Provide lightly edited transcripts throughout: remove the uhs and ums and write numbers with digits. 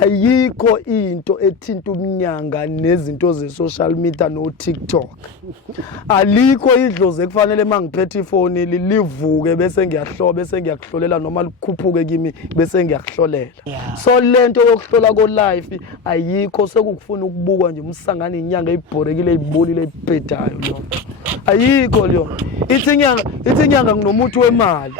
ayikho into ethinta umnyanga nezinto ze-social media no-TikTok. Alikho idlozi ekufanele mangiphethe ifoni livuke bese ngiyakuhlolela noma likhuphuke kimi bese ngiyakuhlolela. So lento yokuhlola ko-life ayikho, sekukufuna ukubukwa nje umsangane inyanga eyibhorekile eyibolile eyibhedayo lo. Ayikho leyo. Ithi inyanga nginomuntu wemali.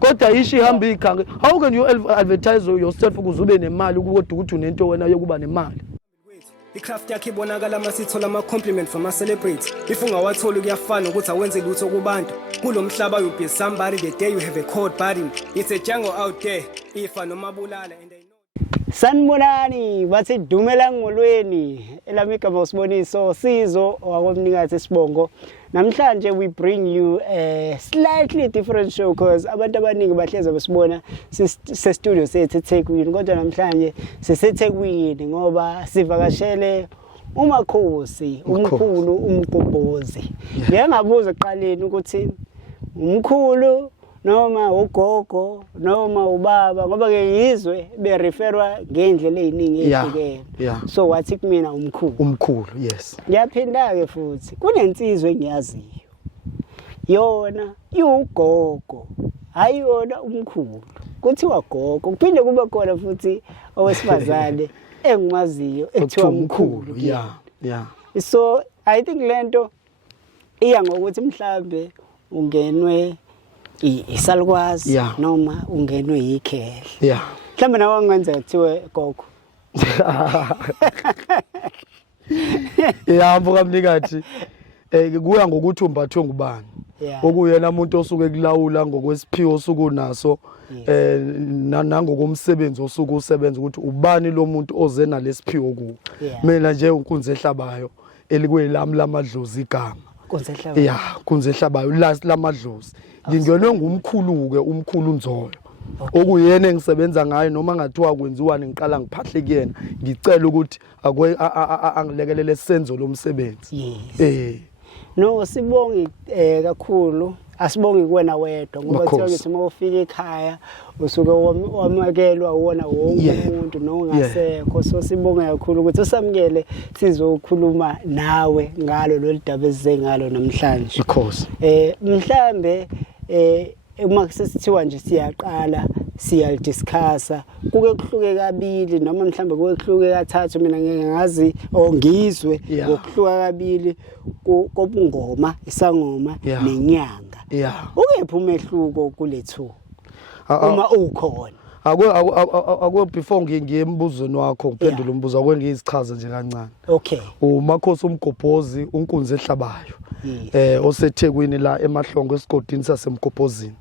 Kodwa ishi ihamba ikhange. How can you advertise yourself ukuze ube nemali ukuthi unento wena yokuba nemali? Icraft yakhe ibonakala masithola ama-compliment from ama-celebrities. If ungawatholi kuyafana ukuthi awenze lutho kubantu. Kulo mhlaba you be somebody the day you have a cold burden. It's a jungle out there. Ifa noma bulala and they know. Sanibonani bathi dumela ngolweni elami igama uSiboniso Sizo wakomnikazi Sibongo. Namhlanje we bring you a slightly different show because abantu abaningi bahleza besibona se studio sethu eThekwini, kodwa namhlanje siseThekwini ngoba sivakashele umakhosi umkhulu umgobhozi. Ngiyangabuza eqaleni ukuthi umkhulu noma ugogo noma ubaba ngoba ke yizwe be referwa ngendlela eziningi ezihlukene. So wathi kumina Umkhulu, yes. Ngiyaphinda ke futhi kunensizwe engiyaziyo. Yona ugogo, ayona umkhulu. Kuthiwa gogo, kuphinde kube khona futhi owesifazane engimaziyo ekuthiwa umkhulu. Yeah. So I think lento iya ngokuthi mhlambe ungenwe isalukwazi noma ungenwe yikhehla. Yeah. Mhlambe nawe angenza kuthiwe gogo. Yambo kamnikathi kuya ngokuthi umbathwe ngubani. Okuyena umuntu osuke kulawula ngokwesiphiwo osukunaso nangokomsebenzi osuke usebenza ukuthi ubani lo muntu oze nalesiphiwo kuwo. Mina nje unkunzi ehlabayo elikwelami lamadlozi igama. Kunze ehlabayo last lamadlozi. Ngingenwe ngumkhulu ke umkhulu Nzoyo. Okuyena engisebenza ngayo noma ngathiwa kwenziwani ngiqala ngiphahle kuyena ngicela ukuthi angilekelele senzo lomsebenzi. No sibonge kakhulu, asibonge kuwena wedwa ngoba kuthiwa ukuthi uma ufika ekhaya usuke wamukelwa uwona wonke umuntu nongasekho. So sibonge kakhulu ukuthi usamukele sizokhuluma nawe ngalo loludaba esize ngalo namhlanje. Because mhlambe uma sesithiwa nje siyaqala siyadiscussa kuke kuhluke kabili noma mhlambe kuke kuhluke kathathu, mina ngeke ngazi ngizwe ngokuhluka kabili kobungoma, isangoma nenyanga. Ukephi umehluko kulethu uma ukhona? Akwe before ngiye embuzweni wakho ngiphendula umbuzo akwengizichaza nje kancane. Umakhosi umgobhozi unkunzi ehlabayo oseThekwini la emahlongo esigodini sasemgobhozini.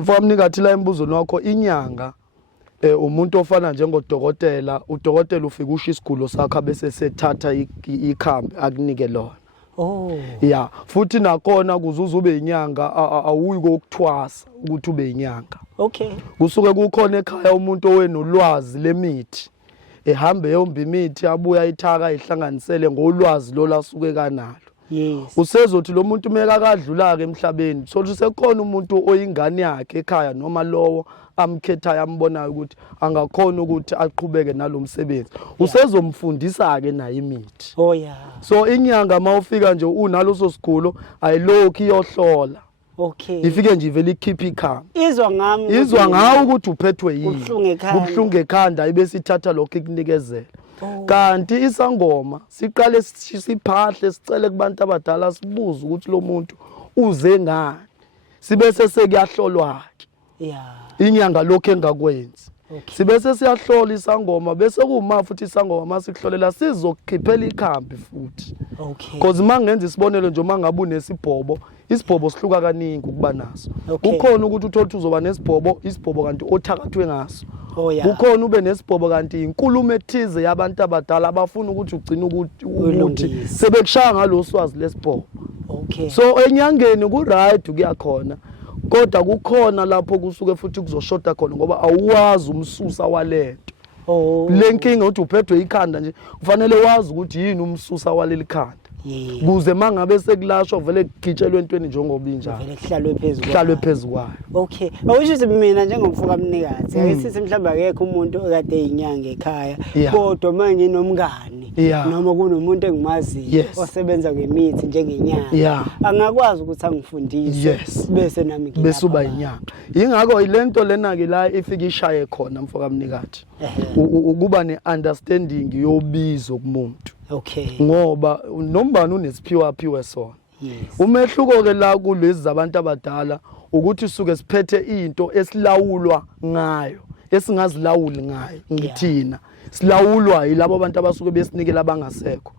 Mfowamnikathi la embuzweni wakho inyanga umuntu ofana njengodokotela, udokotela ufika usho isigulo sakho bese sethatha ikhambi akunike lona. Futhi nakona kuzuza ube inyanga awuyi kokuthwasa ukuthi ube inyanga. Kusuke kukhona ekhaya umuntu owenolwazi lemithi ehambe eyomba imithi abuya ithaka ihlanganisele ngolwazi lo lasuke kanalo. Usezothi lo muntu meka kadlula ke emhlabeni sothi sekhona umuntu oyingane yakhe ekhaya noma lowo amkhethayo ambonayo ukuthi angakhona ukuthi aqhubeke nalomsebenzi usezomfundisa ke naye imithi. So inyanga mawufika nje unaloso sigulo ayilokhi iyohlola. Ifike nje ivele ikhipha ikhambi. Izwa ngawe ukuthi uphethwe yini. Ubhlungu ekhanda ibese ithatha lokho ikunikezela. Kanti isangoma siqale siphahle sicele kubantu abadala sibuze ukuthi lo muntu uze ngani. Sibese sekuyahlolwa ke. Inyanga lokho engakwenzi. Sibese siyahlola isangoma bese kuma futhi isangoma masikuhlolela sizokukhiphela ikhambi futhi. Because mangenza isibonelo nje mangabe unesibhobo, isibhobo sihluka kaningi ukuba naso. Kukhona ukuthi uthola uzoba nesibhobo, isibhobo kanti othakathwe ngaso. Kukhona ube nesibhobo kanti inkulumo ethize yabantu abadala abafuna ukuthi ugcine ukuthi sebekushaya ngaloswazi lesibhobo. So enyangeni ku right kuyakhona. Kodwa kukhona lapho kusuke futhi kuzoshoda khona ngoba awuwazi umsusa walento. Lenkinga uthi uphethwe ikhanda nje kufanele wazi ukuthi yini umsusa waleli khanda. kuze mangabe sekulashwa vele kugitshelwe entweni njengobinjalo vele kuhlalwe phezulu hlalwe phezukwayo. Okay, awusho mina njengomfuka mnikazi akesithi mhlawumbe akekho umuntu okade eyinyanga ekhaya kodwa manje nomngani noma kunomuntu engimaziyo osebenza ngemithi njengenyanga angakwazi ukuthi angifundise bese nami bese uba inyanga. Ingakho ilento lena ke la ifika ishaye khona mfuka mnikazi ukuba neunderstanding yobizo kumuntu. Okay, ngoba nombani unesiphiwa sona. Umehluko ke la kulezi zabantu abadala ukuthi suke siphethe into esilawulwa ngayo esingazilawuli ngayo ngithina silawulwa yilabo abantu abasuke besinikela abangasekho.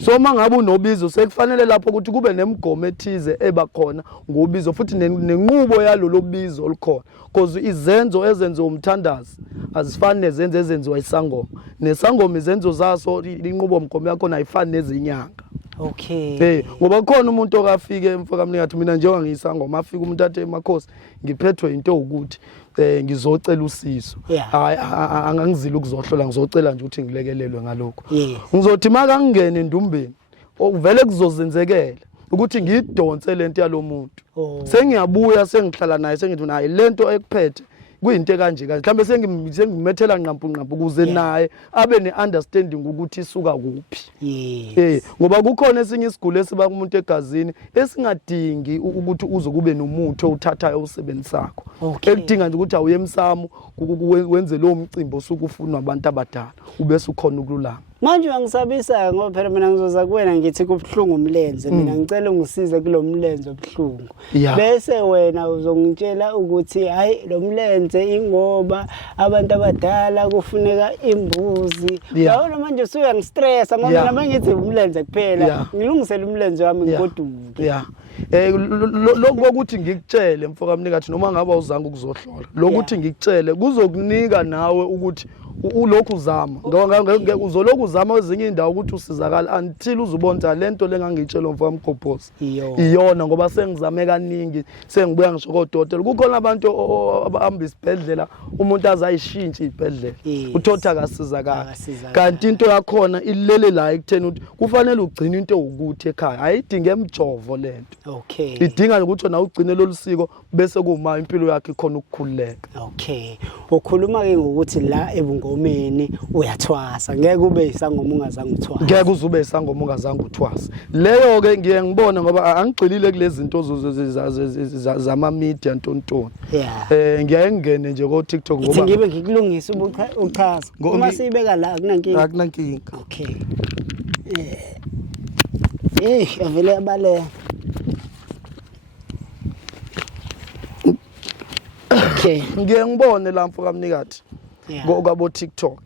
So mangabe unobizo sekufanele lapho ukuthi kube nemigomo ethize ebakhona ngobizo futhi nenqubo yalolu bizo olikhona because izenzo ezenziwa umthandazi azifani nezenzo ezenziwa isangoma. Nesangoma izenzo zaso inqubo mgomo yakho ayifani nezinyanga. Okay, ngoba khona umuntu okafike mfaka mnikathi mina njengoba ngiyisangoma afika umuntu athe emakhosi ngiphethwe into ukuthi ngizocela usizo. Hayi angangizila ukuzohlola ngizocela nje ukuthi ngilekelelwe ngalokho. Ngizothi maka ngingene endumbeni okuvele kuzozenzekela ukuthi ngidonse lento yalomuntu. Sengiyabuya sengihlala naye sengithi naye lento ekuphethe kuyinto kanje mhlambe sengimethela nqampu kuze naye abe neunderstanding ukuthi isuka kuphi. Ngoba kukhona esinye isigule esiba kumuntu egazini esingadingi ukuthi uze kube nomuthi owuthathayo usebenzisakho. Ekudinga nje ukuthi awuye emsamo wenze lo mcimbi osukufunwa abantu abadala ubese ukhona ukululama. Manje uyangisabisa ngoba phela mina ngizoza kuwena ngithi kubhlungu umlenze mina ngicela ungisize kulomlenze obhlungu bese wena uzongitshela ukuthi hayi lo mlenze ingoba abantu abadala kufuneka imbuzi. Yabona manje usuya ngistressa ngoba mina mangithi umlenze kuphela ngilungisela umlenze wami ngigoduke. Lokho ukuthi ngikutshele mfoka mnikathi noma ngaba uzange ukuzohlola lokuthi ngikutshele kuzokunika nawe ukuthi ulokhu uzama ngoba uzolokhu uzama ezinye indawo ukuthi usizakala until uzubona lento lengangitshela mfaka mgobhozi iyona ngoba sengizame kaningi sengibuya ngisho kodokotela kukhona abantu abahamba isibhedlela umuntu azayishintsha ibhedlela uthotha akasizakala kanti into yakhona ilele la ekutheni ukuthi kufanele ugcine into ukuthi ekhaya ayidinge emjovo lento. Okay, idinga ukuthi na ugcine lolusiko bese kuma impilo yakhe khona ukukhululeka. Okay, ukhuluma ke ngokuthi la ebungomeni uyathwasa ngeke ube isangoma ungazange uthwasa. Ngeke uzube isangoma ungazange uthwasa. Leyo ke ngiye ngibone ngoba angigcilile kulezi zinto zama media ntontoni. Ngiyaye ngene nje ko TikTok ngoba ngibe ngikulungisa uchaza uma siyibeka la akunankinga. Akunankinga. Okay, avele abale. Okay, ngiye ngibone la mfoka mnikathi kwabo TikTok.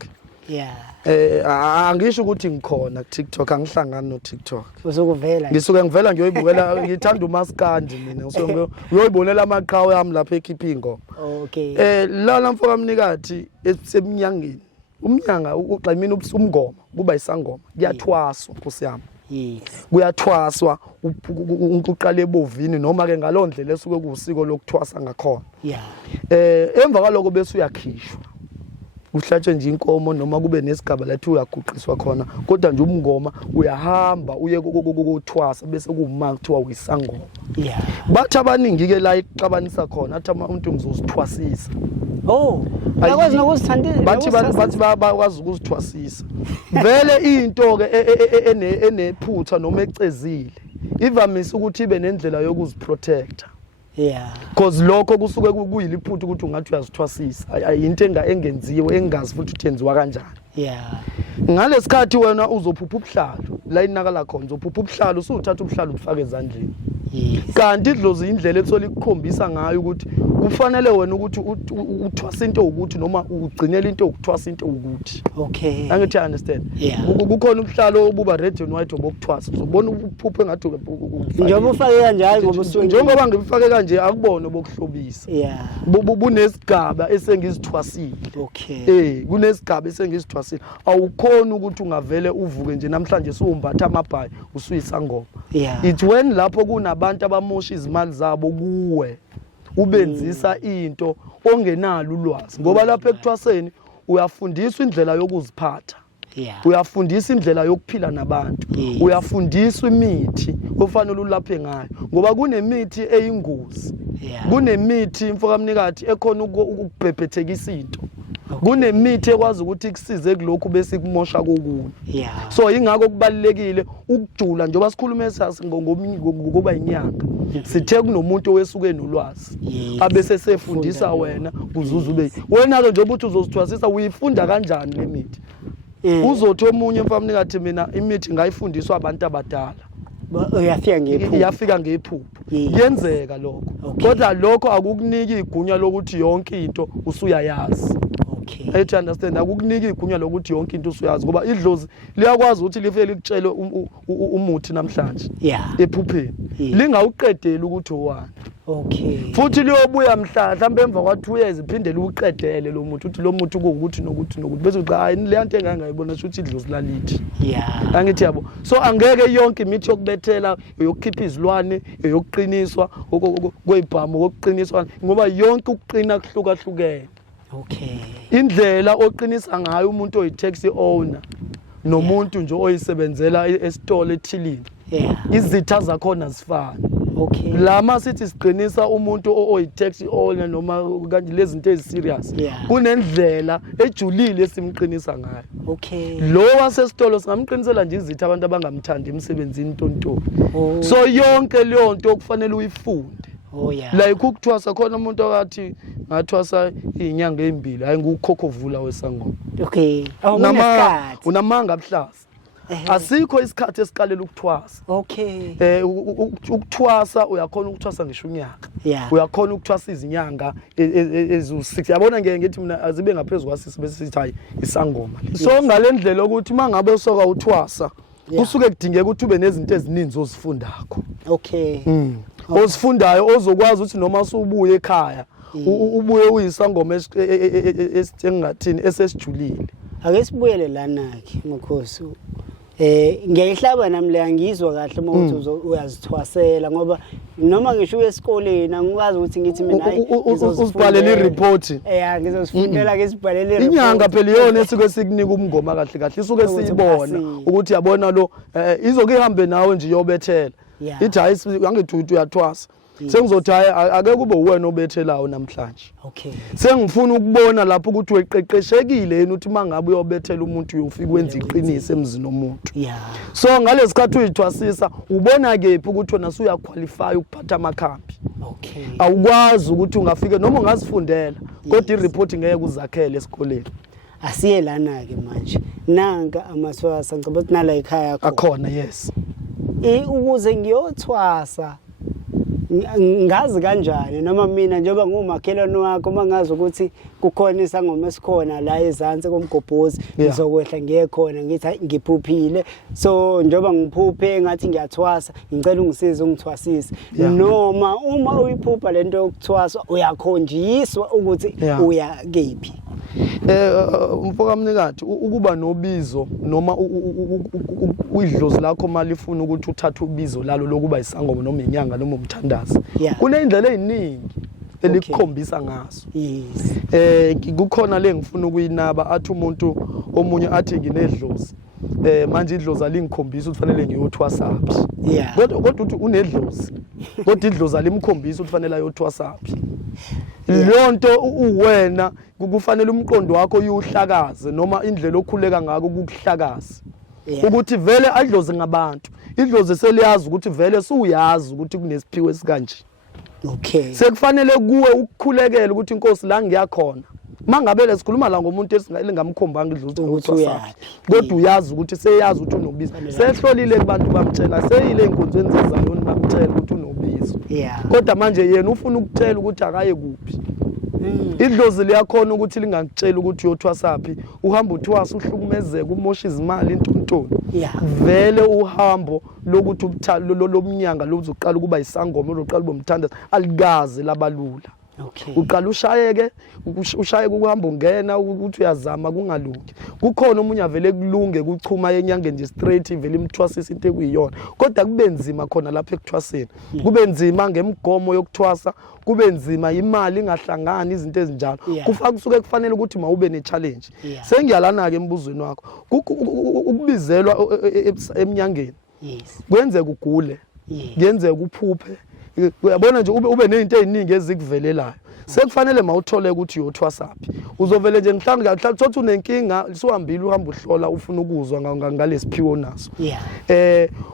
Angisho ukuthi ngikhona ku TikTok angihlangani no TikTok. Uzokuvela. Ngisuke ngivela ngiyoyibukela ngithanda umaskandi mina ngisuke ngiyoyibonela amaqhawe yami lapha ekhipha ingoma. Okay. La mfoka mnikathi esemnyangeni. Umnyanga uxa mina umngoma kuba isangoma kuyathwaswa Nkosi yami. Kuyathwaswa uqale ebovini noma ke ngalondlela esuke kusiko lokuthwasa ngakhona. Emva kwaloko bese uyakhishwa uhlatshwe nje inkomo noma kube nesigaba lathi uyaguqiswa khona kodwa nje umngoma uyahamba uye ukuthwasa bese kuwuma kuthiwa uyisangoma. Bathi abaningi ke la iqabanisa khona athi umuntu ngizosithwasisa. Akwazi nokusithandela bathi bakwazi ukuzithwasisa vele into ke enephutha noma ecezile ivamise ukuthi ibe nendlela yokuziprotecta. Because lokho kusuke kuyiliphutha ukuthi ungathi uyazithwasisa ayinto engenziwe engazi futhi uthenziwa kanjani. Ngalesikhathi wena uzophupha ubuhlalo la inakala khona uzophupha ubuhlalo usuthatha ubuhlalo ufake ezandleni. Kanti idlozi indlela ethola ikukhombisa ngayo ukuthi kufanele wena ukuthi uthwasa into ukuthi noma ugcinele into ukuthwasa into ukuthi. Okay, angithi understand. Kukhona ubuhlalo obuba red and white obokuthwasa uzobona uphuphe ngathi njengoba ufake kanjalo ngoba usuke njengoba ngifake kanje akubona obokuhlobisa. Bunesigaba esengizithwasile. Okay, kunesigaba esengizithwasile awukhona ukuthi ungavele uvuke nje namhlanje suwumbatha amabhayi usuyisangoma. It's when lapho kunabantu abamosha izimali zabo kuwe ubenzisa into ongenalo ulwazi ngoba lapha ekuthwaseni uyafundiswa indlela yokuziphatha. uyafundisa indlela yokuphila nabantu, uyafundisa imithi ofanele ulaphe ngayo ngoba kunemithi eyingozi, kunemithi mfokamnikazi ekhona ukubhebhethekisa into, kunemithi ekwazi ukuthi kusize kulokhu bese kumosha kokunye. So ingakho kubalekile ukujula njengoba sikhulume ngokuba inyanga sithe kunomuntu owesuke nolwazi abese sefundisa wena kuzuza ube wena ke njengoba uthi uzosithwasisa uyifunda kanjani le mithi. Uzothi omunye mfamnikazi mina imithi ngayifundiswa abantu abadala iyafika ngephupho kuyenzeka lokho kodwa lokho akukuniki igunya lokuthi yonke into usuyayazi. I understand akukuniki igunya lokuthi yonke into usuyazi ngoba idlozi liyakwazi ukuthi life likutshele umuthi namhlanje ephupheni lingawuqedeli ukuthi owani. Futhi liyobuya mhlawumbe emva kwa 2 years iphinde liwuqedele lo muthi uthi lo muthi ukuthi nokuthi bese uthi hayi le nto engangayibona ukuthi idlozi lalithi. Angithi yabo. So angeke yonke imithi yokubethela yokukhipha izilwane yokuqiniswa kwezibhamu kokuqiniswa ngoba yonke ukuqina kuhlukahlukene. Indlela oqinisa ngayo umuntu oyi-taxi owner nomuntu nje oyisebenzela esitolo ethilini izitha zakhona zifana. Lama sithi siqinisa umuntu oyi-taxi owner noma kanje lezi zinto eziserious kunendlela ejulile esimqinisa ngayo. Lo wasesitolo singamqinisela nje izitha abantu abangamthandi emsebenzini ntonto. So yonke leyo nto okufanele uyifunde. Like ukuthwasa khona umuntu akathi ngathwasa inyanga ezimbili hayi ngukhokovula wesangoma. Unamanga buhlaza. Asikho isikhathi esiqalela ukuthwasa. Ukuthwasa uyakhona ukuthwasa ngisho unyaka. Uyakhona ukuthwasa izinyanga ezu6. Yabona ngeke ngithi mina azibe ngaphezulu kwasisi bese sithi hayi isangoma. So ngalendlela ukuthi mangabe usoka uthwasa kusuke kudingeka ukuthi ube nezinto ezininzi ozifundako. Ozifundayo ozokwazi ukuthi noma usubuye ekhaya ubuye uyisangoma engathini esesijulile. Ake sibuyele lana ke Mkhosi. Ngiyayihlaba nami le angizwa kahle ukuthi uyazithwasela ngoba noma ngisho esikoleni angikwazi ukuthi ngithi mina hayi uzibhalele ireport. Ngizosifundela ke sibhalele ireport. Inyanga phela iyona esike sikunika umngoma kahle kahle isuke siyibona ukuthi yabona lo izoke ihambe nawe nje yobethela. Ithi hayi angithi uyathwasa. Sengizothi ake kube uwena obethelayo namhlanje. Sengifuna ukubona lapho ukuthi weqeqeshekile yena uthi mangabe uyobethela umuntu uyofika wenza iqiniso emzini omuntu. So ngalesikhathi uyithwasisa ubona kephi ukuthi wena usuyaqualify ukuphatha amakhambi. Awukwazi ukuthi ungafike noma ungazifundela kodwa ireport ngeke uzakhele esikoleni. Asiye lana ke manje. Nanga amathwasa ngicabanga ukuthi nala ekhaya akhona yes. Ukuze ngiyothwasa ngazi kanjani noma mina njengoba ngumakhelwane wakho mangazi ukuthi kukhona isangoma esikhona la ezantsi komgobhozi ngizokwehla ngiye khona ngithi ngiphuphile so njengoba ngiphuphe ngathi ngiyathwasa ngicela ungisize ungithwasise noma uma uyiphupha lento yokuthwaswa uyakhonjiswa ukuthi uya kephi. Mfokamnikazi ukuba nobizo noma uyidlozi lakho malifuna ukuthi uthathe ubizo lalo lokuba isangoma noma inyanga noma umthandazi kunendlela eziningi elikukhombisa ngazo. Kukhona le ngifuna ukuyinaba athi umuntu omunye athi nginedlozi manje idlozi alingikhombisa ukuthi fanele ngiyothwasaphi. Kodwa uthi unedlozi kodwa idlozi alimkhombisa ukuthi fanele ayothwasaphi. Lonto uwena kufanele umqondo wakho uyuhlakaze noma indlela okhuleka ngako ukuhlakaza ukuthi vele adlozi ngabantu idlozi seliyazi ukuthi vele suyazi ukuthi kunesiphiwo esikanje. Sekufanele kuwe ukukhulekela ukuthi inkosi la ngiyakhona mangabe lesikhuluma la ngomuntu esingamkhombanga idlozi ukuthi kodwa uyazi ukuthi seyazi ukuthi unobizo sehlolile kubantu bamtshela seyile enkonzweni zezayo bamtshela ukuthi unobizo kodwa manje yena ufuna ukutshela ukuthi akaye kuphi. Idlozi liyakhona ukuthi lingakutshela ukuthi uyothwasaphi uhamba uthwasa uhlukumezeka umosha izimali intontoni vele uhambo lokuthi ubuthalo lomnyanga lokuzoqala kuba isangoma lokuqala bomthandazo alikaze labalula. Okay. Uqala ushayeke ukuhamba ungena ukuthi uyazama kungalungi. Kukhona umunye avele kulunge kuchuma enyangeni nje straight ivele imthwasisa into ekuyiyona. Kodwa kube nzima khona lapha ekuthwaseni. Kube nzima ngemigomo yokuthwasa, kube nzima imali ingahlangani izinto ezinjalo. Kusuke kufanele ukuthi mawube ne challenge. Sengiyalana ke embuzweni wakho. Ukubizelwa eminyangeni. Yes. Kwenze kugule. Kuyenze ukuphuphe. Uyabona nje ube nezinto eziningi ezikuvelelayo. Sekufanele mawuthole ukuthi uyothwasaphi. Uzovele nje ngihlanga thothi unenkinga lisuhambile uhamba uhlola ufuna ukuzwa ngalesiphiwo naso.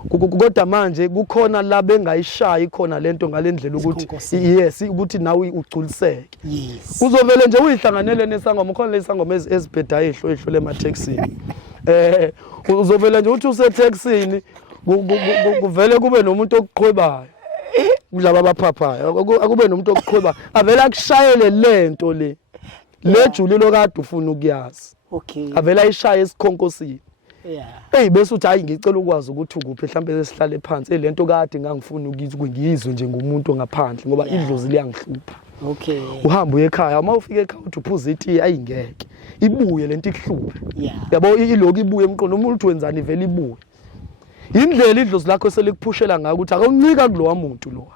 Kodwa manje kukhona la bengayishayi khona lento ngalendlela ukuthi yes ukuthi nawe ugculiseke. Yes. Uzovele nje uyihlanganele nesangoma khona lesangoma ezibheda ehlo emathexini. Uzovele nje uthi usetaxini kuvele kube nomuntu okuqhwebayo. Kulaba abaphaphayo akube nomuntu okuqhweba avela akushayele lento le lejulilo kade ufuna ukuyazi. Okay. Avela ayishaye esikhonkosini. Bese uthi hayi ngicela ukwazi ukuthi ukuphi mhlambe esihlale phansi lento kade ngangifuna ukuyizwe nje ngumuntu ngaphandle ngoba idlozi liyangihlupha. Okay. Uhamba uye ekhaya uma ufika ekhaya uthi uphuza iti ayingeke ibuye lento ikuhluphe. Yabo iloku ibuye emqondo umuntu wenzani vele ibuye. Indlela idlozi lakho selikuphushela ngayo ukuthi akawunika kulowa muntu lowa.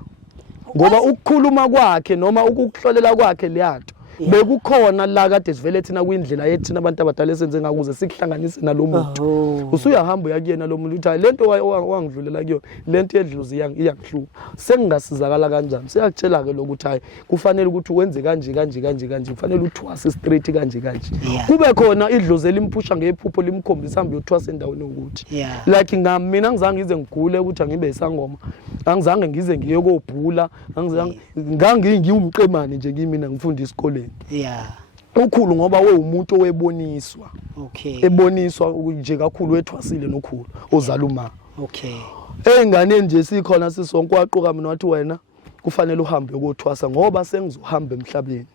Ngoba ukukhuluma kwakhe noma ukukuhlolela kwakhe leyanto bekukhona la kade sivele thina kwindlela yethina abantu abadala esenze ngakuze sikuhlanganise nalomuntu. Usuyahamba uyakuyena lo muntu uthi lento wangidlulela kuyo lento yedlozi iyangihlupha. Sengingasizakala kanjani? Siyakutshela ke lokuthi hayi kufanele ukuthi wenze kanje kufanele uthwase straight kanje. Kube khona idlozi elimphusha ngephupho limkhombisa hambe uyothwasa endaweni ukuthi. Like mina ngizange ngize ngigule ukuthi angibe isangoma. Angizange ngize ngiye kobhula, angizange ngiyumqemane nje kimi ngifunda esikoleni. Ukhulu ngoba umuntu oweboniswa. Okay. Eboniswa nje kakhulu wethwasile nokhulu ozala uma. Okay. Engane nje sikhona sisonke waqoka mina wathi wena kufanele uhambe ukuyothwasa ngoba sengizohamba emhlabeni.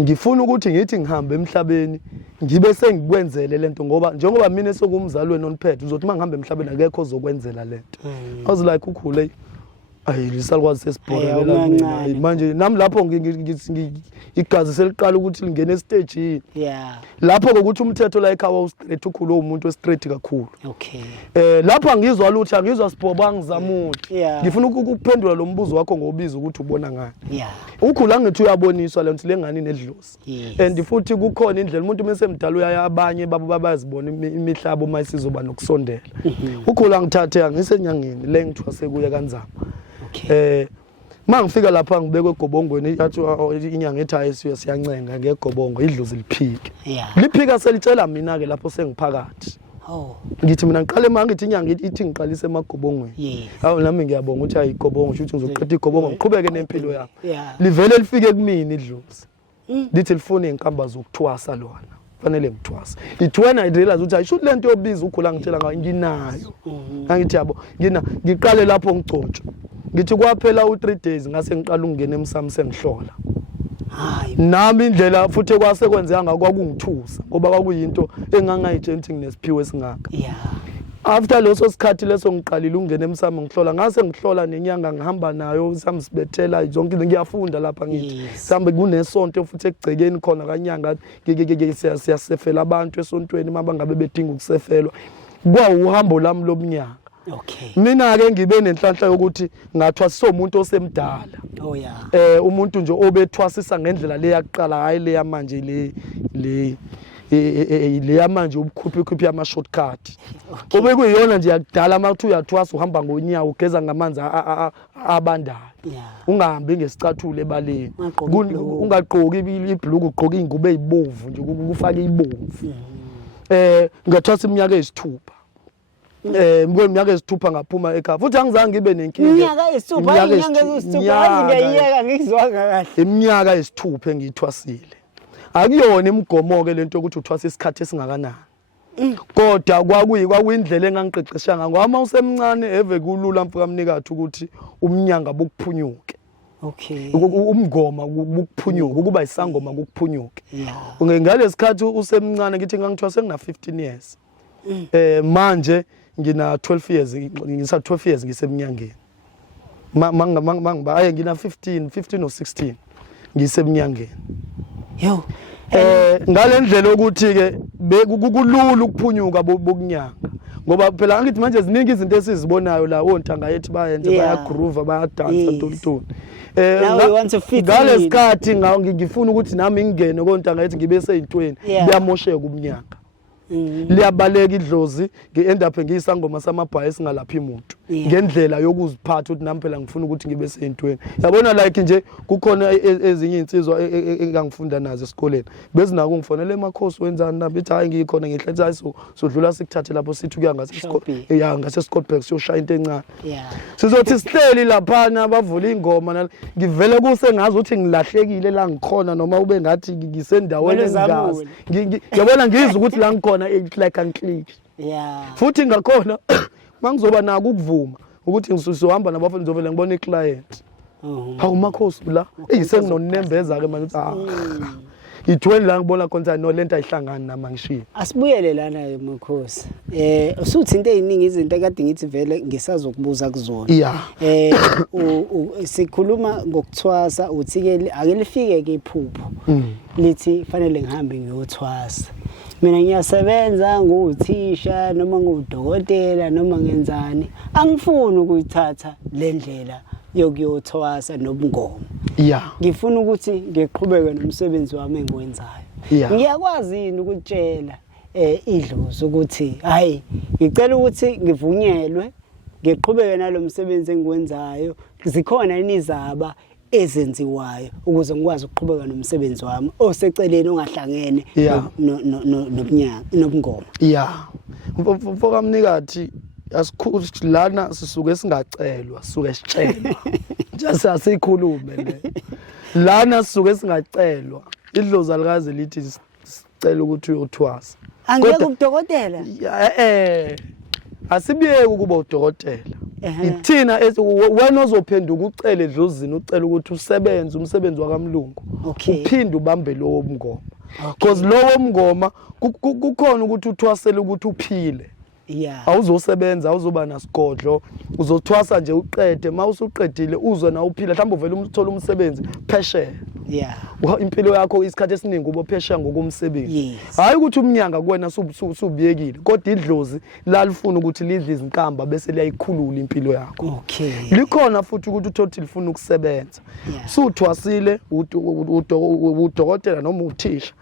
Ngifuna ukuthi ngithi ngihambe emhlabeni ngibe sengikwenzele lento ngoba njengoba mina sokumzali wena oniphethe uzothi mangihamba emhlabeni akekho ozokwenzela lento. I was like ukhule lisalukwazi sesibhorelela mina manje nami lapho igazi seliqala ukuthi lingene estage lapho ukuthi umthetho la ekhaya straight ukhulu umuntu we-straight kakhulu. Okay. Lapho angizwa lutho angizwa sibhoba ngizamuthi ngifuna ukuphendula lo mbuzo wakho ngobiza ukuthi ubona ngani. Ukhulu angithi uyaboniswa lento lengani nedlozi and futhi kukhona indlela umuntu mesemdala uyaya abanye babazibona imihlabo mayisizoba nokusondela. Ukhulu angithathe angisenyangeni le ngithwase kuye kanzama. Mangifika lapha ngibekwe egobongweni yathi inyanga ethi ayisiyo siyancenga ngegobongo idlozi liphike. Liphika selitshela mina ke lapho sengiphakathi. Ngithi mina ngiqale mangithi inyanga ithi ngiqalise emagobongweni. Awu nami ngiyabonga ukuthi ayigobongo ukuthi ngizoqeda igobongo ngiqhubeke nempilo yami. Livele lifike kumina idlozi. Lithi lifune inkamba zokuthwasa lona. Fanele ngithwasa. Ithi wena I realize ukuthi ayisho lento yobiza ukhula ngitshela ngayo nginayo. Angithi yabo ngiqale lapho ngicotshwa. Ngithi kwaphela u3 days ngase ngiqala ukungena emsamo sengihlola. Hayi. Nami indlela futhi kwase kwenzeka ngakungithusa ngoba kwakuyinto engangayitshenti nginesiphiwe esingaka. After leso sikhathi leso ngiqalile ukungena emsamo ngihlola ngase ngihlola nenyanga ngihamba nayo samsibethela zonke ngiyafunda lapha ngithi sambe kunesonto futhi ekugcekeni khona kanyanga siyasefela abantu esontweni mabangabe bedinga ukusefelwa kwawuhambo lami lomnyaka. Okay. Mina ke ngibe nenhlanhla yokuthi ngathwasisa umuntu osemdala. Umuntu nje obethwasisa ngendlela le yaqala hayi le yamanje le yamanje ubukhuphi ama shortcut. Obekuyiyona nje yakudala makuthi uyathwasa uhamba ngonyawo ugeza ngamanzi abandayo. Ungahambi ngesicathulo ebaleni. Ungaqoki ibhluku ugqoka ingubo ezibovu nje ukufaka ibomvu. Ngathwasa iminyaka eyisithupha. Iminyaka eyisithupha ngaphuma ekhaya. Futhi angizange ngibe nenkinga. Iminyaka eyisithupha inyanga ezisithupha ngiyayeka ngizwanga kahle. Iminyaka eyisithupha engiyithwasile. Akuyona imigomo ke lento ukuthi uthwasa isikhathi esingakanani. Kodwa kwakuyindlela engangiqeqesha ngayo. Ngoba usemncane eve kulula mfika mnikathi ukuthi umnyanga bukuphunyuke. Okay. Umngoma bukuphunyuka ukuba isangoma kukuphunyuke. Ngalesikhathi usemncane ngithi ngangithwase ngina 15 years. Manje ngina 12 years ngisa 12 years ngisemnyangeni. Mangiba ngina 15 or 16. ngisemnyangeni. Yo. Ngalendlela ukuthi ke kulula ukuphunyuka bokunyanga. Ngoba phela ngithi manje ziningi izinto esizibonayo la ontanga yethu bayenze bayagroove bayadansa ntoni. Ngalesikhathi ngifuna ukuthi nami ngingene kontanga yethu ngibe seyintweni liyamosheka umnyanga. Liyabaleka idlozi ngi-end up ngiyisangoma samabhayi singalaphi umuntu ngendlela yokuziphatha ukuthi nami phela ngifuna ukuthi ngibe seyintweni. Yabona like nje kukhona ezinye insizwa engangifunda nazo esikoleni bezinako ngifonele emakhosi wenzani nabo ethi hayi ngikhona ngihletha hayi sodlula sikuthathe lapho sithi kuya ngase Scotland siyoshaya into encane. Sizothi sihleli lapha abavula ingoma ngivele kuse ngazi ukuthi ngilahlekile la ngikhona noma ube ngathi ngisendaweni engazi. Yabona ngizwe ukuthi la ngikhona it's like unclick. Futhi ngakhona mangizoba nako ukuvuma ukuthi ngisuhamba nabafundi ngizovela ngibone iclient. Hawu makhosi la senginonembeza ke manje i20 la ngibona khona no lento ayihlangani nama ngishiya. Asibuyele lana makhosi. Usuthi into eziningi izinto ekade ngithi vele ngisazokubuza kuzona. Sikhuluma ngokuthwasa uthi ke ake lifike ke iphupho. Lithi fanele ngihambe ngiyothwasa. Mina ngiyasebenza nguthisha noma ngudokotela noma ngenzani. Angifuni ukuyithatha le ndlela yokuyothwasa nobungoma. Ngifuna ukuthi ngiqhubeke nomsebenzi wami engiwenzayo. Ngiyakwazi yini ukutshela idlozi ukuthi hayi ngicela ukuthi ngivunyelwe ngiqhubeke nalomsebenzi engiwenzayo. Zikhona inizaba ezenziwayo ukuze ngikwazi ukuqhubeka nomsebenzi wami oseceleni ongahlangene nobunyanga nobungoma. Mfoka mnikathi asikhulu lana sisuke singacelwa sisuke sitshelwa. Just asikhulume le. Lana sisuke singacelwa. Idlozi alikaze lithi sicela ukuthi uyothwasa. Angeke ubudokotela? Asibiyeke ukuba udokotela. Ithina wena ozophenduka ucele edlozini ucela ukuthi usebenze umsebenzi wakaMlungu. Uphinde ubambe lowo mngoma. Because lowo mngoma kukhona ukuthi uthwasele ukuthi uphile. Awuzosebenza awuzoba nasigodlo uzothwasa nje uqede mawusuqedile uzwe na uphila mhlawumbe uvela umthola umsebenzi phesheya. Impilo yakho isikhathi esiningi ubophesheya ngokumsebenzi. Hayi ukuthi umnyanga kuwena subiyekile kodwa idlozi lalifuna ukuthi lidle izinkamba bese liyayikhulula impilo yakho. Likhona futhi ukuthi uthothi lifuna ukusebenza. Suthwasile udokotela noma uthisha.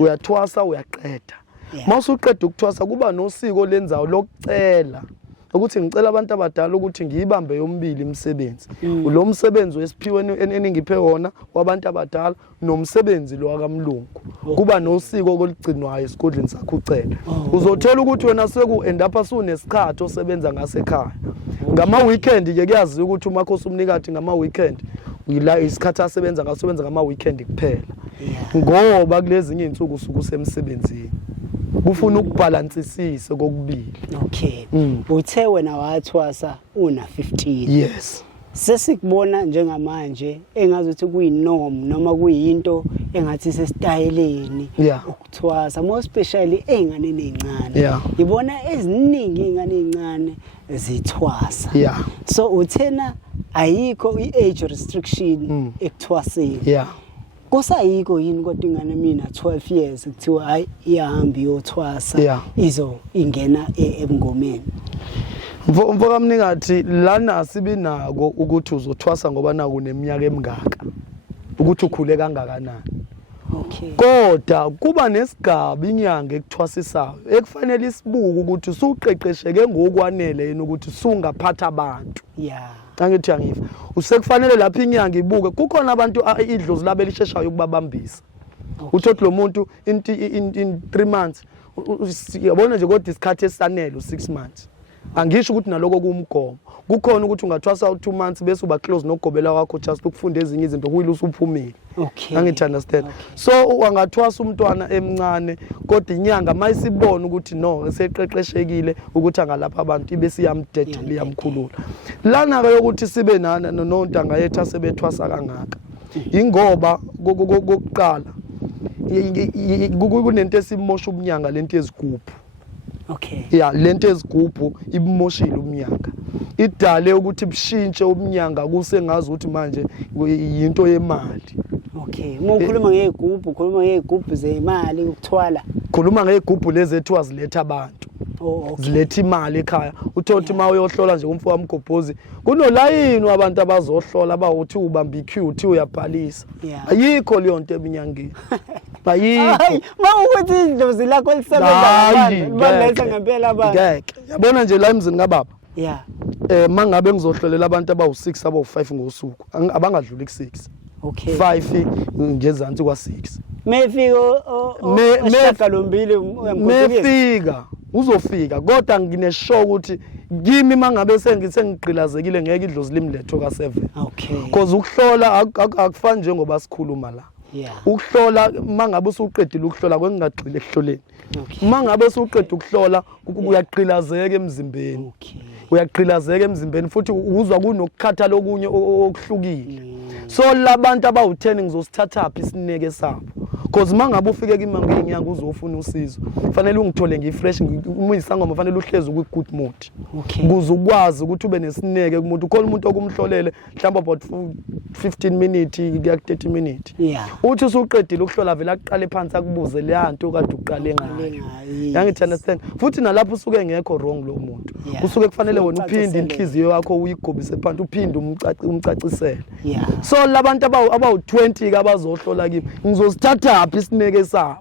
Uyathwasa uyaqeda. Mawusuqeda ukuthwasa kuba nosiko lenzayo lokucela ukuthi ngicela abantu abadala ukuthi ngiyibambe yombili imisebenzi. Lo msebenzi wesiphiweni eningiphe wona wabantu abadala nomsebenzi lo wakaMlungu. Kuba nosiko oligcinwayo esigodleni sakho ucela. Uzothola ukuthi wena seku-end up usunesikhathi osebenza ngasekhaya. Ngama weekend ke kuyazi ukuthi umakhosi umnikathi ngama weekend ila isikhathi asebenza ngama weekend kuphela. Ngoba kulezinye izinsuku usuku semsebenzini. Kufuna ukubalansisisa kokubili. Uthe wena wathwasa una 15. Yes. Sesikubona njengamanje engazuthi kuyinorm noma kuyinto engathi sesitayeleni ukuthwasa more especially einganeni ezincane. Ngibona eziningi ingane ezincane zithwasa. So uthena ayikho iage restriction ekuthwaseni. Kusayiko yini kodwa ingane mina 12 years kuthiwa hayi iyahamba iyothwasa ingena ebungomeni. Mfoka mnikathi lana asibi nako ukuthi uzothwasa ngoba naku neminyaka emingaka ukuthi ukhule kangakanani. Kodwa kuba nesigaba inyanga ekuthwasisayo ekufanele isibuke ukuthi usuqeqesheke ngokwanele yini ukuthi sungaphatha abantu. Angithi angifa usekufanele lapha inyanga ibuke kukhona abantu idlozi labe lisheshayo ukubabambisa. Uthothi lo muntu in 3 months yabona nje kodwa isikhathi esanele u6 months. Angisho ukuthi naloko kumgomo. Kukhona ukuthi ungathwasa u2 months bese uba close nokugobela wakho just ukufunda ezinye izinto kuyilo usuphumile. Angithi understand. So ungathwasa umntwana emncane kodwa inyanga mayisibona ukuthi no eseqeqeshekile ukuthi angalapha abantu ibe siyamdedela liyamkhulula. Lana ke ukuthi sibe nontanga yethu asebethwasa kangaka. Ingoba kokuqala kunento esimosha umnyanga lento ezigubhu. Lento ezigubhu ibimoshile umnyanga. Idale ukuthi bushintshe umnyanga kusengazi ukuthi manje into yemali. Okay, uma ukhuluma ngegubhu, ukhuluma ngegubhu zemali ukuthwala. Khuluma ngegubhu lezi ethiwa ziletha abantu. Ziletha imali ekhaya. Uthothi uma uyohlola nje umfo wamgobhozi, kunolayini wabantu abazohlola abawuthi ubamba iqueue uthi uyabhalisa. Ayikho leyo nto eminyangeni. Ayikho. Mawukuthi idlozi lakho lisebenza abantu, baletha ngempela abantu. Ngeke. Yabona nje la emzini kababa. Yeah. Mangabe ngizohlolela abantu abawu6 abawu5 ngosuku, abangadluli ku6. Okay. 5 ngezansi kwa6. Mefika uzofika kodwa ngineshow ukuthi kimi mangabe sengigqilazekile ngeke idlozi limletho ka7. Okay. Because ukuhlola akufani njengoba sikhuluma la. Yeah. Ukuhlola mangabe usuqedile ukuhlola kwengagxile ekuhloleni. Mangabe usuqedile ukuhlola uyaqhilazeka emzimbeni. Okay. Uyaqhilazeka emzimbeni futhi uzwa kunokukhathala okunye okuhlukile. So labantu abawu10 ngizosithatha phi isineke sabo. Because mangabe ufike kimi ngenyanga uzofuna usizo, fanele ungithole ngifresh, umuyisangoma fanele uhlezi ku good mood. Okay. Ukuze ukwazi ukuthi ube nesineke kumuntu, ukhona umuntu okumhlolele mhlawumbe about 15 minutes kuya 30 minutes. Yeah. Uthi usuqedile ukuhlola vele aqale phansi akubuze le nto kade uqale ngayo. Yangithi understand. Futhi nalapho usuke ngekho wrong lo muntu. Usuke kufanele wena uphinde inhliziyo yakho uyigobise phansi uphinde umcacisele. Yeah. So labantu abawu20 abazohlola kimi ngizosithatha phi isineke sabo.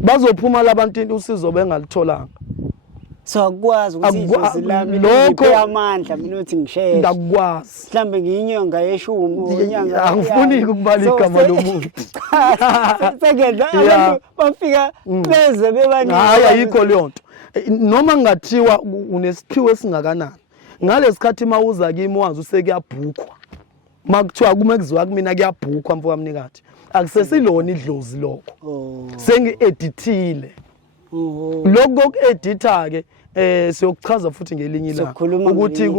Bazophuma labantu usizo bengaltholanga. So akwazi ukuthi idlozi lami liphe amandla mina uthi ngisheshe. Ngakwazi. Mhlambe ngiyinyanga yeshumi onyanga. Angifuni ukubala igama lomuntu. Sekenza abantu bafika beze bebaningi. Hayi ayikho leyo nto. Noma ngathiwa unesiphiwo esingakanani. Ngalesikhathi mawuza kimi wazi usekuyabhukwa. Makuthiwa kumekuziwa kumina kuyabhukwa mfowethu wamnikathi. Akusesilona idlozi lokho. Sengi-edithile. Lokho ku-editha ke siyokuchaza futhi ngelinye ilanga ukuthi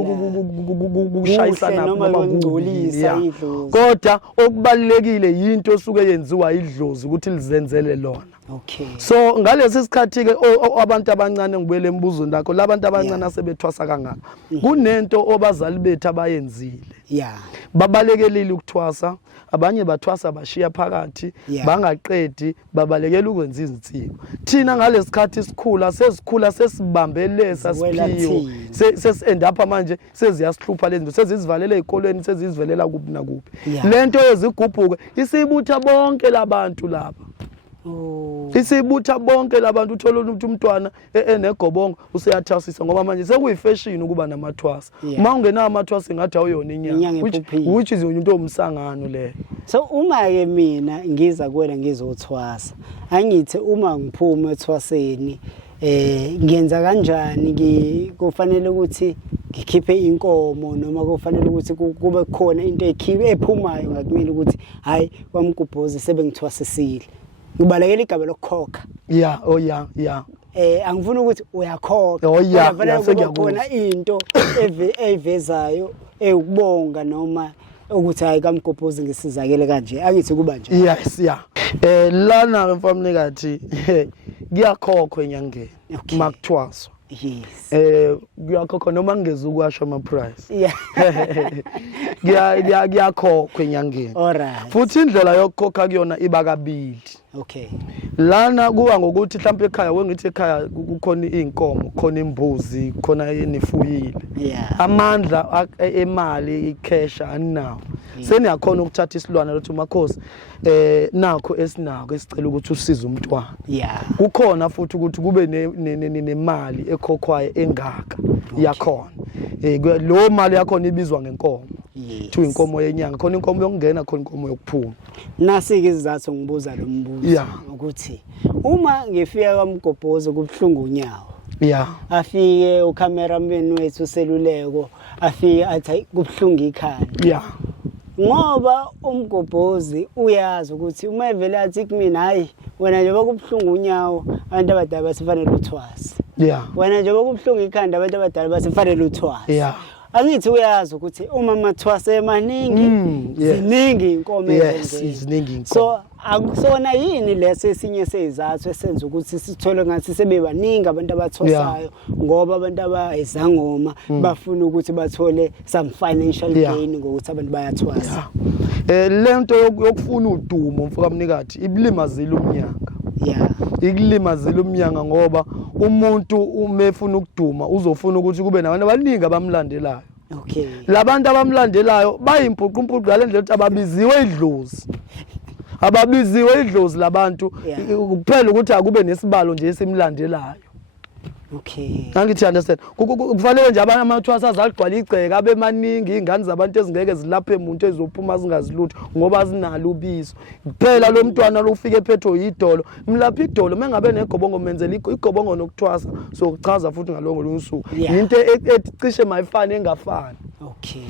kushayisana noma kungcolisa idlozi. Kodwa okubalekile into osuke yenziwa idlozi ukuthi lizenzele lona. Okay. So ngalesi sikhathi ke abantu abancane ngibuyele embuzo lakho labantu abancane asebethwasa kangaka. Kunento obazali bethu abayenzile. Yeah. Babalekelile ukuthwasa, abanye bathwasa bashiya phakathi, bangaqedi, babalekela ukwenza izinsiko. Thina ngalesikhathi isikhula sesibambele sasiphiwo. Sesend up manje seziyasihlupha lento, sezizivalela ezikolweni, sezizivelela kuphi nakuphi. Lento yezigubhuke isibutha bonke labantu laba. Isibutha bonke labantu uthola ukuthi umntwana enegobongo useyathwasisa ngoba manje sekuyifashion ukuba namathwasa. Uma ungena amathwasa ngathi awuyona inyanga which is into omsangano le. So uma ke mina ngiza kuwena ngizothwasa angithi uma ngiphuma ethwaseni ngiyenza kanjani kufanele ukuthi ngikhiphe inkomo noma kufanele ukuthi kube khona into ephumayo ngakumina ukuthi hayi kwamgubhozi sebengithwasisile. Ubalekela igaba lokukhokha. Yeah, angifuni ukuthi uyakhokha. Kufanele khona into evezayo ukubonga noma ukuthi hayi kamgobhozi ngisizakele kanje. Angithi kuba nje. Yes, lana mfamnikathi kuyakhokhwa enyangeni makuthwaswa. Yes. Kuyakhokha noma ngeze ukwasho ama price. Yeah. Kuyakhokhwa enyangeni. Alright. Futhi indlela yokukhokha kuyona iba kabili. Okay. Lana kuba ngokuthi mhlawumbe ekhaya wengithi ekhaya kukhona inkomo, khona imbuzi, khona enifuyile. Yeah. Amandla emali icash anawo. Seniyakhona ukuthatha isilwana lothi makhosi nakho esinako esicela ukuthi usize umntwana. Yeah. Kukhona futhi ukuthi kube nemali ekhokhwayo engaka yakhona. Lo mali yakhona ibizwa ngenkomo. Thu inkomo yenyanga, khona inkomo yokungena, khona inkomo yokuphuma. Nasi-ke izizathu ngibuza lo mbuzo ukuthi uma ngifika kaMgobhozi kubhlungu unyawo. Afike ucameraman wethu useluleko afike athi kubhlungu ikhanda. Ngoba uMgobhozi uyazi ukuthi uma evele athi kumina hayi wena nje bakubhlungu unyawo abantu abadala basifanele uthwase. Wena nje bakubhlungu ikhanda abantu abadala basifanele uthwase. Angithi uyazi ukuthi uma mathwase emaningi ziningi inkomo ezenziwa. So akusona yini leso esinye sezizathu esenza ukuthi sithole ngathi sebebaningi abantu abathosayo ngoba abantu abayizangoma bafuna ukuthi bathole some financial gain ngokuthi abantu bayathwasa. Lento yokufuna udumo mfaka mnikati ibilimazile umnyanga. Ikulimazile umnyanga ngoba umuntu umefuna ukuduma uzofuna ukuthi kube nabantu abaningi abamlandelayo. Labantu abamlandelayo bayimpuqumpuqu ngalendlela ukuthi ababiziwe idlozi. Ababiziwe idlozi labantu kuphela ukuthi akube nesibalo nje esimlandelayo. Angithi understand. Kufanele nje abanye amathwasa azagcwala igceke abe maningi ingane zabantu ezingeke zilaphe umuntu ezophuma zingazilutho ngoba zinalo ubizo. Kuphela lo mntwana lo ufike ephetho yidolo. Mlapha idolo mengabe negobongo menzela igobongo nokuthwasa so kuchaza futhi ngalongo lusuku. Into ecishe mayifane engafani.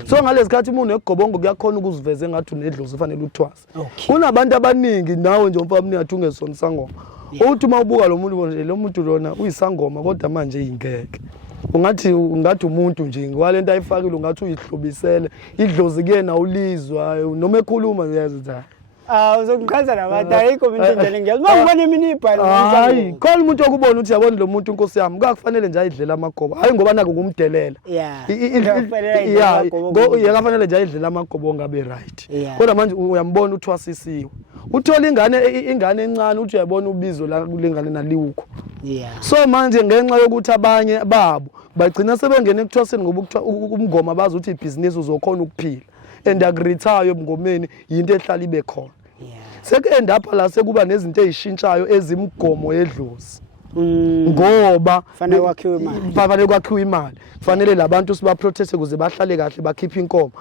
So ngalezikhathi umuntu negobongo kuyakhona ukuziveza engathi unedlozi ufanele uthwasa. Kunabantu abaningi nawe nje umfana mningathi ungesona sangoma. Uthi mawubuka lo muntu bonje lo muntu lona uyisangoma kodwa manje ingeke. Ungathi umuntu nje ngwalento ayifakile ungathi uyihlobisele idlozi kuyena ulizwa noma ekhuluma uyaziza. Uzokuchaza nabantu ayikho into endlela ngiyazi. Mangibona mina ibhalo hayi khona umuntu okubona ukuthi yabona lo muntu inkosi yami kufanele nje ayidlela amagobo hayi ngoba nako kumdelela. Kufanele nje ayidlela amagobo ngabe right. Kodwa manje uyambona uthwasisiwe. Uthola ingane encane uthi uyabona ubizo la kulengane naliwukho. So manje ngenxa yokuthi abanye babo bagcina sebengena ekuthwaseni ngoba umngoma bazi ukuthi ibusiness uzokhona ukuphila and agrithayo ebungomeni into ehlala ibe khona. Sekuend up la sekuba nezinto ezishintshayo ezimgomo yedlozi. Ngoba fanele kwakhiwe imali kufanele labantu siba protect ukuze bahlale kahle bakhiphe inkomo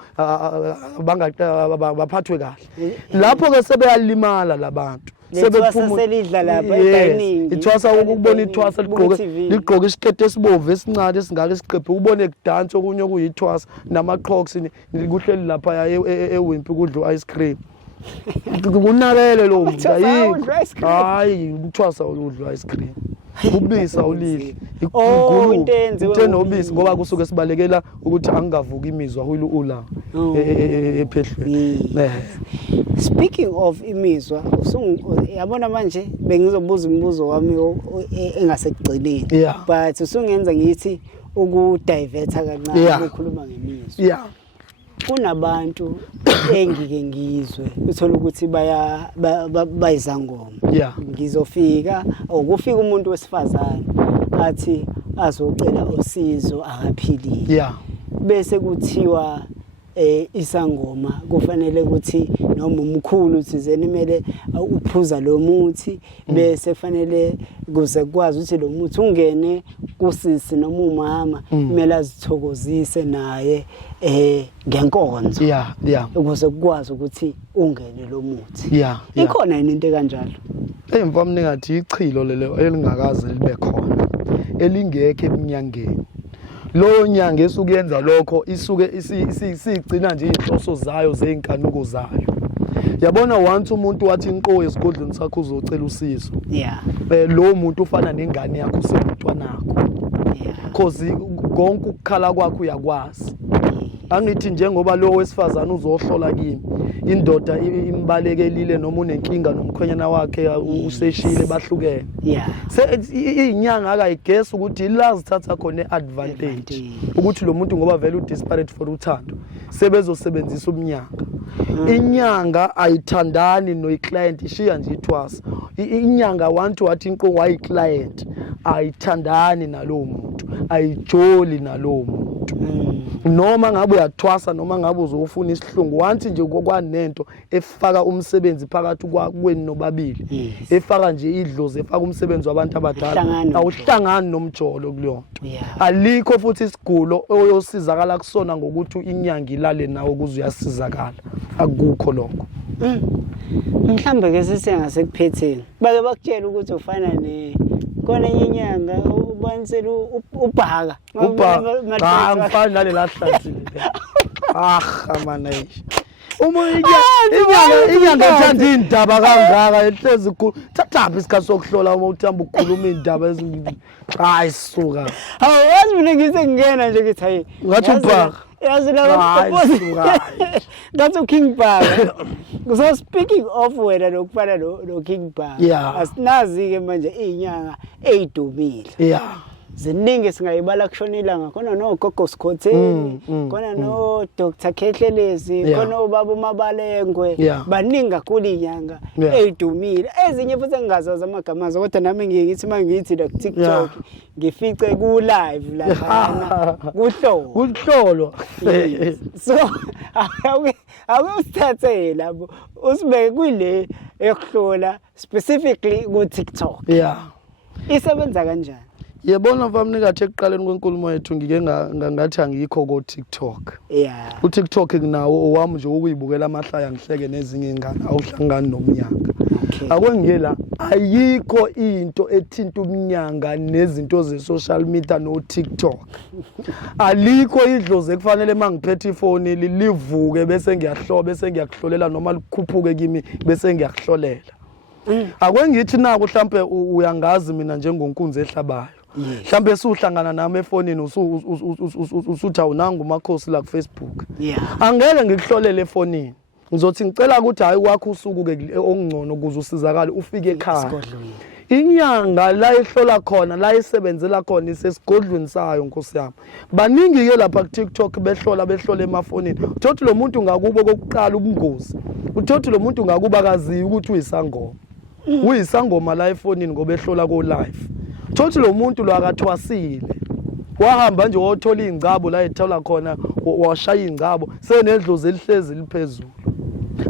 baphathwe kahle lapho ke sebeyalimala labantu sebephumulidla lapha eDining ithwasa ukubona ithwasa ligqoka isikete esibomvu esincane esingaka isiqephe ubone kudansa okunye kuyithwasa namaqhox kuhleli lapha eWimpy kudla ice cream. Kunakele lo muntu hayi uthwasa udla ice cream ubisa ulile into nobisi ngoba kusuke sibalekela ukuthi angavuki imizwa huyilo ula ephehlweni. Speaking of imizwa yabona manje bengizobuza imibuzo wami engasekugcineni but usungenza ngithi ukudiverta kancane ukukhuluma ngemizwa. Kunabantu engike ngizwe uthola ukuthi bayizangoma. Ngizofika ukufika umuntu wesifazane athi azocela usizo akaphilile. Bese kuthiwa isangoma kufanele ukuthi noma umkhulu uthizeni imele uphuza lo muthi bese kufanele kuze kwazi ukuthi lo muthi ungene kusisi noma umama imele azithokozise naye ngenkonzo ukuze kukwazi ukuthi ungene lo muthi. Ikhona yini into kanjalo? Emva mningathi ichilo lelo elingakaze libe khona elingeke eminyangeni. Lo nyanga esukuyenza lokho isuke isigcina nje inhloso zayo zeinkanuko zayo. Yabona once umuntu wathi inqo esigodlweni sakho uzocela usizo. Lo muntu ufana nengane yakho semntwanakho. Because konke ukukhala kwakho uyakwazi. Angithi njengoba lo wesifazana uzohlola kimi indoda imbalekelile noma unenkinga nomkhwenyana wakhe useshile bahlukene. Inyanga akayigesi ukuthi ilazithatha khona advantage ukuthi lo muntu ngoba vele udisparate for uthando sebezosebenzisa umnyanga. Inyanga ayithandani no client ishiya nje ithwasa. Inyanga want wathi inqo wayi client ayithandani nalo muntu ayijoli nalo muntu. Noma ngabe uyathwasa noma ngabe uzofuna isihlungu wanti nje kokwanento efaka umsebenzi phakathi kweni nobabili efaka nje idlozi efaka umsebenzi wabantu abadala awuhlangani nomjolo kuleyonto. Alikho futhi isigulo oyosizakala kusona ngokuthi inyanga ilale nawe ukuze uyasizakala akukho lokho. Mhlambe ke sisengasekuphetheni bake bakutshela ukuthi ufana khona inyanga ubanisela ubhaka ngifana nale lahlathi amana inyanga ethanda indaba kangaka ehlezi kukhulu thathaphi isikhathi sokuhlola uma uthamba ukukhuluma indaba ezimbili hayi suka awazi mina ngizengena nje ngithi hayi ngathi ubhaka yazi la that's King Bhaka. So speaking of wena lokufana no King Bhaka asinazi ke manje inyanga eyidumile ziningi singayibala kushonilanga khona no Gogo Skhotheni khona no Dr Khehlelezi khona ubaba uMabalengwe baningi kakhulu inyanga eyidumile ezinye futhi engazazi amagama azo kodwa nami ngiyithi mangithi la TikTok ngifice ku live la kuhlolo so ake usithathe lapho usibeke kule yokuhlola specifically ku TikTok isebenza kanjani? Yebona mfamnikathi ekuqaleni kwenkulumo yethu ngike ngathi angikho ko TikTok. UTikTok nginawo owami nje ukuyibukela amahlaya ngihleke nezinye ingane awuhlangani nomnyanga. Akwengiye la ayikho into ethinta umnyanga nezinto ze social media no TikTok. Alikho idlozi ekufanele mangiphethe ifoni livuke bese ngiyahloba bese ngiyakuhlolela noma likhuphuke kimi bese ngiyakuhlolela. Akwengithi nako mhlambe uyangazi mina njengonkunzi ehlabayo. Mhlambe suhlangana nami efonini usuthi awunanga umakhosi la ku Facebook. Angeke ngikuhlolele efonini. Ngizothi ngicela ukuthi hayi kwakho usuku ke okungcono ukuze usizakale ufike ekhaya. Inyanga la ihlola khona la isebenzela khona isesigodlweni sayo Nkosi yami. Baningi ke lapha ku TikTok behlola emafonini. Uthothi lo muntu ngakubo kokuqala ubungozi. Uthothi lo muntu ngakuba kazi ukuthi uyisangoma. Uyisangoma la efonini ngoba ehlola ko live. Thothi lo muntu lo akathwasile wahamba nje wothola ingcabo la ethola khona washaya ingcabo senedlozi elihlezi liphezulu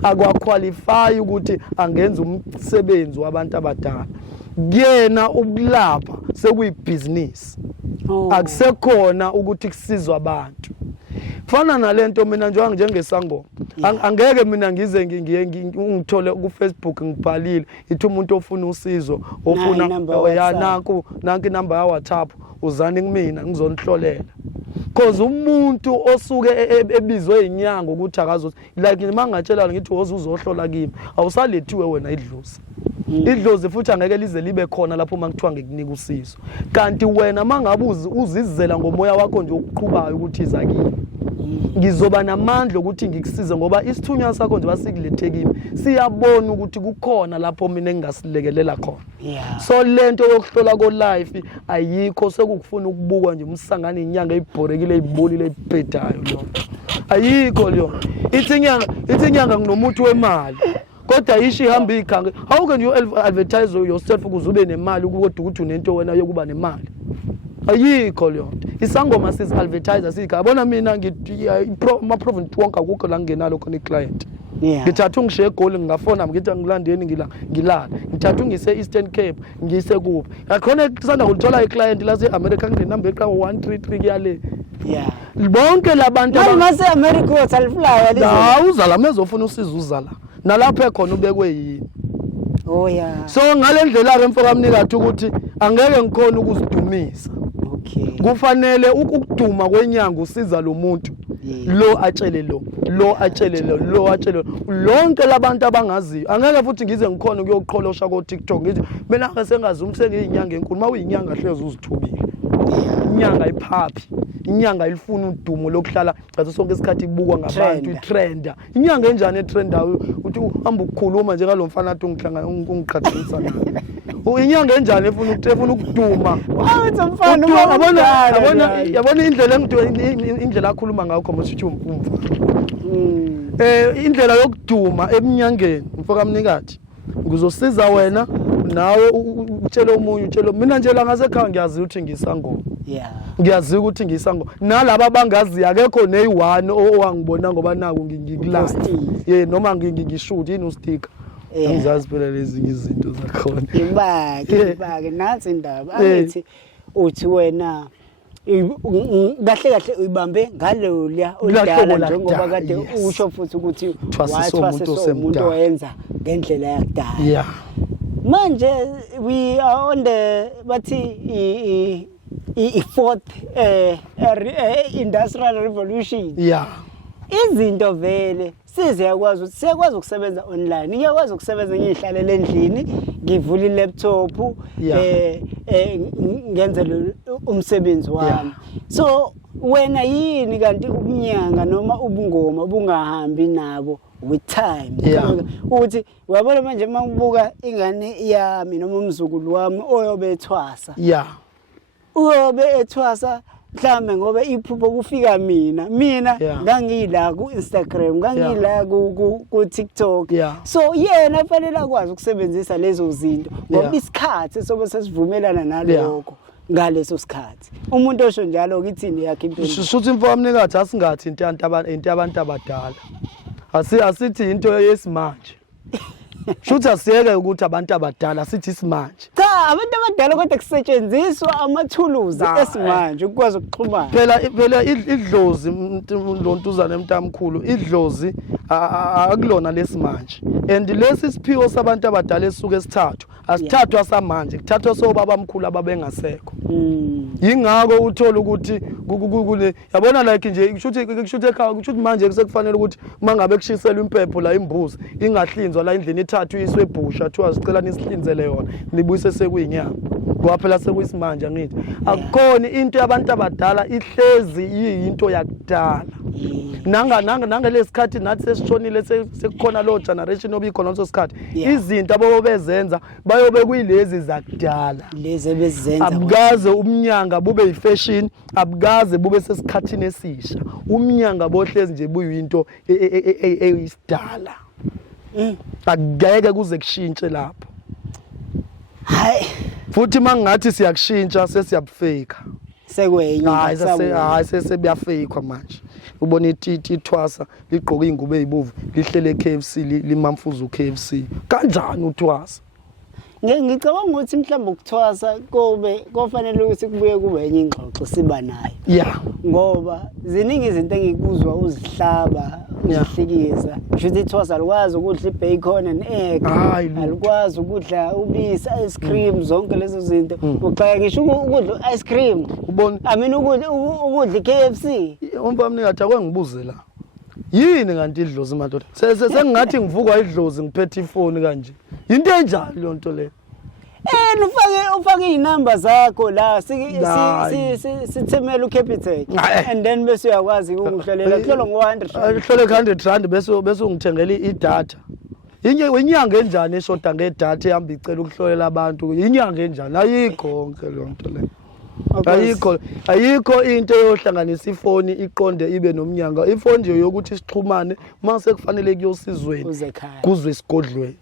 akwaqualify ukuthi angenza umsebenzi wabantu abadala kuyena ukulapha sekuyibusiness akusekhona ukuthi kusizwe abantu fana nalento mina njengesangoma angeke mina ngize ngithole ku Facebook ngibhalile ithi umuntu ofuna usizo ofuna nanku number ya WhatsApp uzani kumina ngizonihlolela because umuntu osuke ebizwe inyanga ukuthi akazo like mangatshela ngithi uzohlola kimi awusalethiwe wena idlozi idlozi futhi angeke lize libe khona lapho mangithiwa ngikunika usizo kanti wena mangabuzi uzizela ngomoya wakho nje ukuqhubayo ukuthi iza kimi ngizoba namandla ukuthi ngikusize ngoba isithunywa sakho nje basikulethe kimi siyabona ukuthi kukhona lapho mina engasilekelela khona so lento yokuhlola ko life ayikho sekufuna ukubukwa nje umsangane inyanga ibhorekile ibolile ibhedayo lo ayikho leyo ithi inyanga nginomuntu wemali kodwa ishi ihamba ikhange how can you advertise yourself ukuze ube nemali kodwa ukuthi unento wena yokuba nemali ayikho leyo isangoma sis advertiser sika yabona mina ngithi ama province wonke akukho la ngenalo khona iclient ngithatha ungishiye egoli ngingafona ngithi ngilandeni ngilala ngithatha ungise Eastern Cape ngise kuphi akhona kusanda ukuthola iclient la seAmerica nginamba eqa 133 kuyale bonke labantu mase America usaliflyer la uzala mezofuna usizo uzala nalapha ekhona ubekwe yini so ngalendlela ke mfoka mnikathi ukuthi angeke ngikhona ukuzidumisa kufanele ukuduma kwenyanga usiza lo muntu lo atshele lo atshele lonke labantu abangaziyo angeke futhi ngize ngikhona ukuyoqholosha ko TikTok ngithi mina ngesengazi umsengiyinyanga enkulu mawiyinyanga hleze uzithubile inyanga iphaphi inyanga ilifuna udumo lokuhlala ngaso sonke isikhathi ibukwa ngabantu itrenda inyanga enjani etrenda uthi uhamba ukukhuluma nje ngalomfana athi ungiqhathanisa naye inyanga enjani efuna ukuduma yabona indlela indlela akhuluma ngayo khoma sithi umfana indlela yokuduma eminyangeni mfoka mnikathi ngizosiza wena nawe utshele umunye utshele mina nje la ngasekhaya ngiyazi ukuthi ngisangoma ngiyazi ukuthi ngisangoma nalabo abangazi akekho neyi1 owangibona ngoba naku ngikulala noma ngishoot yini usticker angizazi phela lezi izinto zakhona ibake nansi indaba angithi uthi wena kahle uyibambe ngaloya udala njengoba kade usho futhi ukuthi wathwasa umuntu oyenza ngendlela yakudala manje we are on the bathi fourth industrial revolution izinto vele siziyakwazi ukuthi siyakwazi ukusebenza online ngiyakwazi ukusebenza ngihlalele endlini ngivula ilaptop ngenze umsebenzi wami so wena yini kanti ukunyanga noma ubungoma bungahambi nabo with time ukuthi uyabona manje mangibuka ingane yami noma umzukulu wami oyobe ethwasa uyobe ethwasa mhlambe ngoba iphupho kufika mina ngangila ku Instagram ngangila ku TikTok so yena kufanele akwazi ukusebenzisa lezo zinto ngoba isikhathi sobe sesivumelana nalokho ngaleso sikhathi umuntu osho njalo ukithini yakhe impilo shuthi imfowamnikazi asingathi into abantu abadala asithi into yesimanje shuthi asiyeke ukuthi abantu abadala sithi isimanje cha abantu abadala kodwa kusetshenziswa amathuluzi esimanje ukwazi ukuxhumana phela idlozi lontuzana emntamkhulu idlozi akulona lesimanje and lesi siphiwo sabantu abadala esuke esithathu asithathwa samanje kuthathwa sobaba omkhulu ababengasekho ingako uthola ukuthi kule yabona like nje kushuthi manje kusekufanele ukuthi mangabe kushiselwa impepho la imbuzi ingahlinzwa la endlini ithathu iswe ebusha thiwa sicela nisihlinzele yona nibuyise sekuyinyama ngoba phela sekuyisimanje ngithi akukhona into yabantu abadala ihlezi yinto yakudala nanga lesikhathi nathi sesishonile sekukhona lo generation obikhona leso sikhathi izinto abobezenza bayobe kuyilezi zakudala lezi ebezenza abukaze umnyanga bube yifashion abukaze bube sesikhathini esisha umnyanga bohlezi nje buyinto eyisidala akugeke kuze kushintshe lapho hayi futhi mangathi siyakushintsha sesiyabufake sekwenye hayi sesebuyafake manje ubona ithwasa ligqoka ingubo ezibovu lihlele KFC limamfuza uKFC kanjani uthwasa ngicabanga ukuthi mhlawumbe ukuthwasa kofanele ukuthi kubuye kube enye ingxoxo siba nayo ngoba ziningi izinto engikuzwa uzihlaba uzihlikiza ngisho ithwasa alukwazi ukudla ibacon and egg alukwazi ukudla ubisi ice cream zonke lezo zinto uxaka ngisho ukudla ice cream ubona ukudla KFC umpamnikazi akwengibuze la yini kanti idlozi madoda sengathi ngivukwa idlozi ngiphethe ifoni kanje into enjani le nto le ufake inamba zakho la sithemela uCapitec and then bese uyakwazi ukungihlolela kuhlolo ngo100 hlole 100 rand bese ungithengela idatha inyanga enjani eshoda ngedatha ehamba icela ukuhlolela abantu inyanga enjani ayikhonke le nto le ayikho into yohlanganisa ifoni iqonde ibe nomnyanga ifoni nje yokuthi sixhumane mase kufanele kuyosizweni kuzwe isigodlweni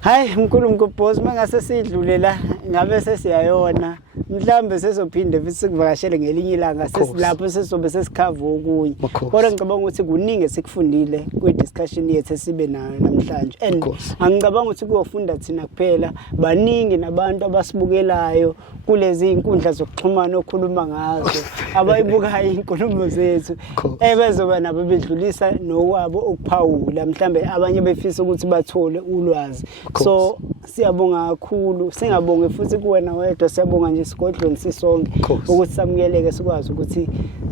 hayi mkhulu boss mangase sidlule la ngabe sesiyayona mhlambe sesophinde futhi sikuvakashele ngelinye ilanga sesilapho sesobe sesikhava okunye kodwa ngicabanga ukuthi kuningi esikufundile kwi discussion yethu esibe nayo namhlanje and angicabanga ukuthi kuyofunda thina kuphela baningi nabantu abasibukelayo kulezi inkundla zokuxhumana okhuluma ngazo abayibukayo inkulumo zethu ebezoba nabo bedlulisa nokwabo ukuphawula mhlambe abanye befisa ukuthi bathole ulwazi so siyabonga kakhulu singabonge futhi kuwena wedwa siyabonga nje isigodlweni sisonke ukuthi samukeleke sikwazi ukuthi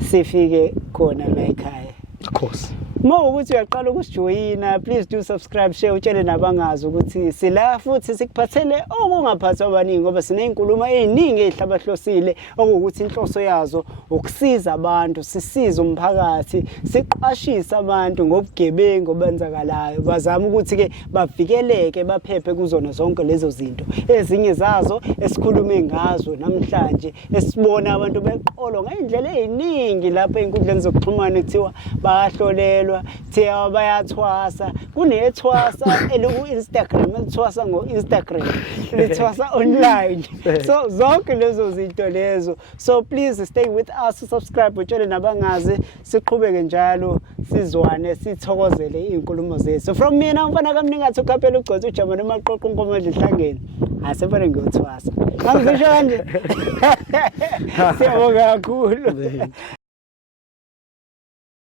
sifike khona la ekhaya of course ukuthi uyaqala ukusijoyina please do subscribe share utshele nabangazi ukuthi sila futhi sikuphathele okungaphathwa abaningi ngoba sinezinkulumo eziningi ezihlabahlosile okuwukuthi inhloso yazo ukusiza abantu sisiza umphakathi siqashisa abantu ngobugebengu obenzakalayo bazama ukuthi ke bavikeleke baphephe kuzona zonke lezo zinto ezinye zazo esikhulume ngazo namhlanje esibona abantu beqolo ngendlela eziningi lapha einkundleni zokuxhumana kuthiwa bayahlolelwa thiya bayathwasa kunethwasa eliku Instagram elithwasa ngo Instagram lithwasa online so zonke lezo zinto lezo so please stay with us subscribe utshele nabangazi siqhubeke njalo sizwane sithokozele izinkulumo zethu from mina umfana kaMningathi uKaphela uGcotha uJamani emaqoqo uNkomadla ihlangene asefane ngiyothwasa ngizisho kanje siyabonga kakhulu